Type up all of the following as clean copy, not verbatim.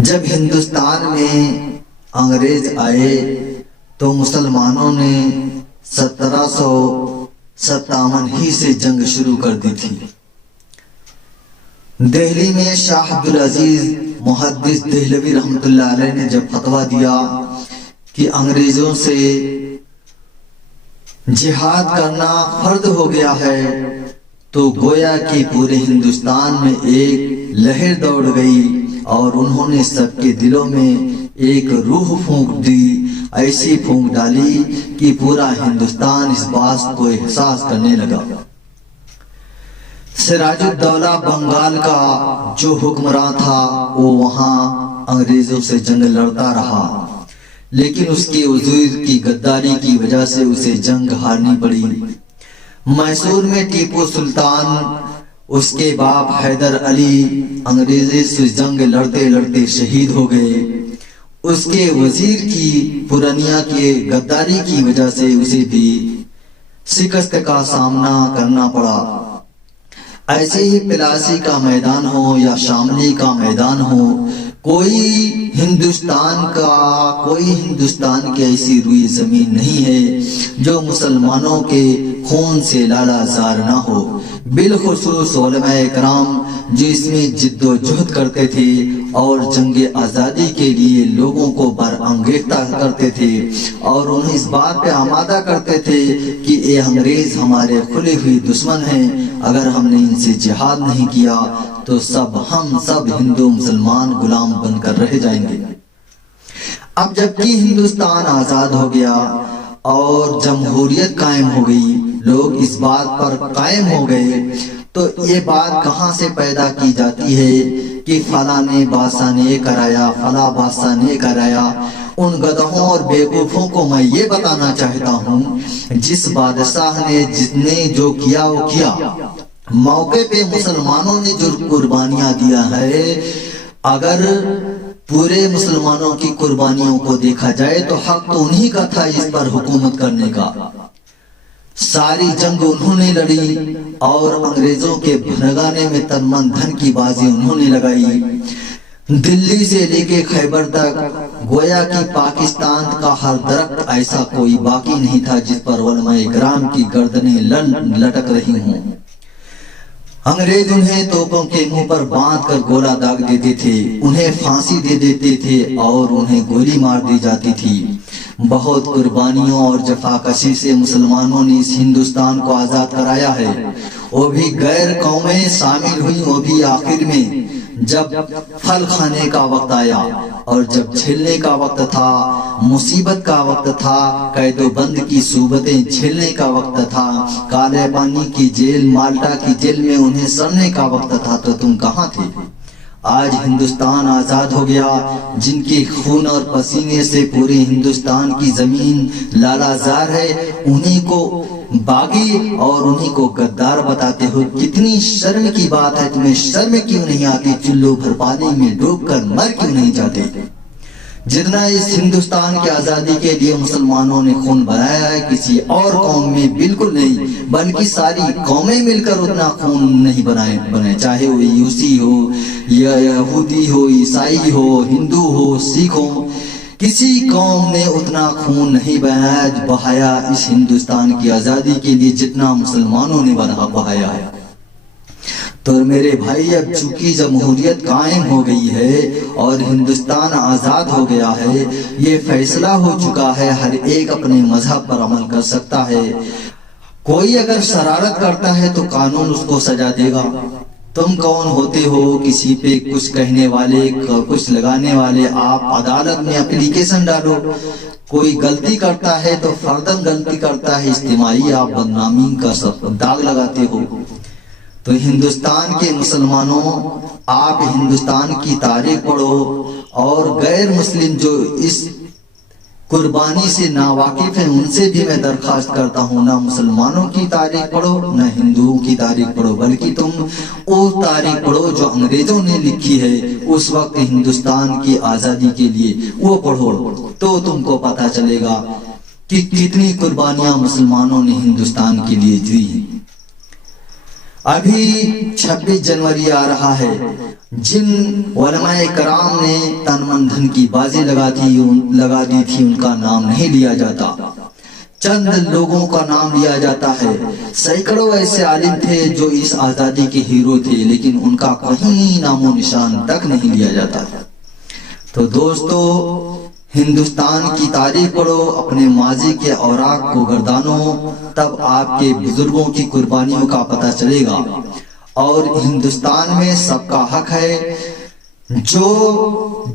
جب ہندوستان میں انگریز آئے تو مسلمانوں نے 1757 ہی سے جنگ شروع کر دی تھی۔ دہلی میں شاہ عبدالعزیز محدث دہلوی رحمۃ اللہ علیہ نے جب فتویٰ دیا کہ انگریزوں سے جہاد کرنا فرض ہو گیا ہے تو گویا کہ پورے ہندوستان میں ایک لہر دوڑ گئی اور انہوں نے سب کے دلوں میں ایک روح پھونک دی، ایسی پھونک ڈالی کہ پورا ہندوستان اس بات کو احساس کرنے لگا۔ سراج الدولہ بنگال کا جو حکمراں تھا وہ وہاں انگریزوں سے جنگ لڑتا رہا، لیکن اس کے وزیر کی غداری کی وجہ سے اسے جنگ ہارنی پڑی۔ میسور میں ٹیپو سلطان، اس کے باپ حیدر علی انگریزوں سے جنگ لڑتے لڑتے شہید ہو گئے۔ اس کے وزیر کی پورنیا کے غداری کی وجہ سے اسے بھی شکست کا سامنا کرنا پڑا۔ ایسے ہی پلاسی کا میدان ہو یا شاملی کا میدان ہو، کوئی ہندوستان کی ایسی روئی زمین نہیں ہے جو مسلمانوں کے خون سے لالا زار نہ ہو، بالخصوص علماء اکرام جو اس میں جد و جہد کرتے تھے اور جنگ آزادی کے لیے لوگوں کو برانگیختہ کرتے تھے اور انہیں اس بات پہ آمادہ کرتے تھے کہ اے انگریز ہمارے کھلے ہوئے دشمن ہیں، اگر ہم نے ان سے جہاد نہیں کیا تو ہم سب ہندو مسلمان غلام بن کر رہ جائیں گے۔ اب جبکہ ہندوستان آزاد ہو گیا اور جمہوریت قائم ہو گئی، لوگ اس بات پر قائم ہو گئے، تو یہ بات کہاں سے پیدا کی جاتی ہے کہ فلاں نے بادشاہ نے کرایا، فلاں بادشاہ نے کرایا۔ ان گدھوں اور بیوقوفوں کو میں یہ بتانا چاہتا ہوں، جس بادشاہ نے جس نے جو کیا وہ کیا، موقع پہ مسلمانوں نے جو قربانیاں دیا ہے، اگر پورے مسلمانوں کی قربانیوں کو دیکھا جائے تو حق تو انہی کا تھا اس پر حکومت کرنے کا۔ ساری جنگ انہوں نے لڑی اور انگریزوں کے بھنگانے میں تن من دھن کی بازی انہوں نے لگائی۔ دلی سے لے کے خیبر تک گویا کہ پاکستان کا ہر درخت ایسا کوئی باقی نہیں تھا جس پر علماء اکرام کی گردنیں لٹک رہی ہوں۔ انگریز انہیں توپوں کے منہ پر باندھ کر گولا داغ دیتے تھے، انہیں پھانسی دے دیتے تھے اور انہیں گولی مار دی جاتی تھی۔ بہت قربانیوں اور جفاکشی سے مسلمانوں نے اس ہندوستان کو آزاد کرایا ہے، وہ بھی غیر قومیں شامل ہوئی، وہ بھی آخر میں جب پھل کھانے کا وقت آیا اور جب جھیلنے کا وقت تھا، مصیبت کا وقت تھا، قید و بند کی صورتیں جھیلنے کا وقت تھا، کالے پانی کی جیل، مالٹا کی جیل میں انہیں سڑنے کا وقت تھا، تو تم کہاں تھے؟ آج ہندوستان آزاد ہو گیا، جن کے خون اور پسینے سے پورے ہندوستان کی زمین لالا زار ہے، انہی کو باغی اور انہی کو غدار بتاتے ہو۔ کتنی شرم کی بات ہے، تمہیں شرم کیوں نہیں آتی؟ چلو بھر پانی میں ڈوب کر مر کیوں نہیں جاتے؟ جتنا اس ہندوستان کی آزادی کے لیے مسلمانوں نے خون بہایا ہے، کسی اور قوم میں بالکل نہیں، بلکہ ساری قومیں مل کر اتنا خون نہیں بنائے، چاہے وہ یوسی ہو یا یہودی ہو، عیسائی ہو، ہندو ہو، سکھ ہو، کسی قوم نے اتنا خون نہیں بہایا اس ہندوستان کی آزادی کے لیے جتنا مسلمانوں نے بہایا ہے۔ تو میرے بھائی، اب چونکہ جمہوریت قائم ہو گئی ہے اور ہندوستان آزاد ہو گیا ہے، یہ فیصلہ ہو چکا ہے، ہر ایک اپنے مذہب پر عمل کر سکتا ہے۔ کوئی اگر شرارت کرتا ہے تو قانون اس کو سزا دے گا۔ تم کون ہوتے ہو کسی پہ کچھ کہنے والے، کچھ لگانے والے؟ آپ عدالت میں اپلیکیشن ڈالو، کوئی غلطی کرتا ہے تو فرداً غلطی کرتا ہے، اجتماعی آپ بدنامی کا داغ لگاتے ہو۔ تو ہندوستان کے مسلمانوں، آپ ہندوستان کی تاریخ پڑھو، اور غیر مسلم جو اس قربانی سے ناواقف ہیں ان سے بھی میں درخواست کرتا ہوں، نہ مسلمانوں کی تاریخ پڑھو نہ ہندوؤں کی تاریخ پڑھو، بلکہ تم وہ تاریخ پڑھو جو انگریزوں نے لکھی ہے اس وقت ہندوستان کی آزادی کے لیے، وہ پڑھو تو تم کو پتہ چلے گا کہ کتنی قربانیاں مسلمانوں نے ہندوستان کے لیے دی ہیں۔ ابھی 26 جنوری آ رہا ہے، جن علماء کرام نے تن من دھن کی بازی لگا دی تھی ان کا نام نہیں لیا جاتا، چند لوگوں کا نام لیا جاتا ہے۔ سینکڑوں ایسے عالم تھے جو اس آزادی کے ہیرو تھے، لیکن ان کا کہیں نام و نشان تک نہیں لیا جاتا۔ تو دوستو، ہندوستان کی تاریخ پڑھو، اپنے ماضی کے اوراق کو گردانو، تب آپ کے بزرگوں کی قربانیوں کا پتہ چلے گا۔ اور ہندوستان میں سب کا حق ہے، جو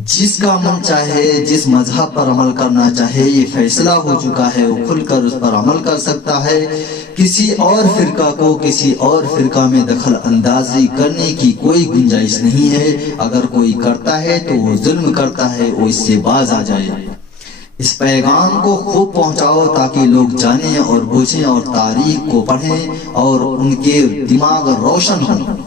جس کا من چاہے، جس مذہب پر عمل کرنا چاہے، یہ فیصلہ ہو چکا ہے، وہ کھل کر اس پر عمل کر سکتا ہے۔ کسی اور فرقہ کو کسی اور فرقہ میں دخل اندازی کرنے کی کوئی گنجائش نہیں ہے۔ اگر کوئی کرتا ہے تو وہ ظلم کرتا ہے، وہ اس سے باز آ جائے۔ اس پیغام کو خوب پہنچاؤ تاکہ لوگ جانیں اور بوجھیں اور تاریخ کو پڑھیں اور ان کے دماغ روشن ہوں۔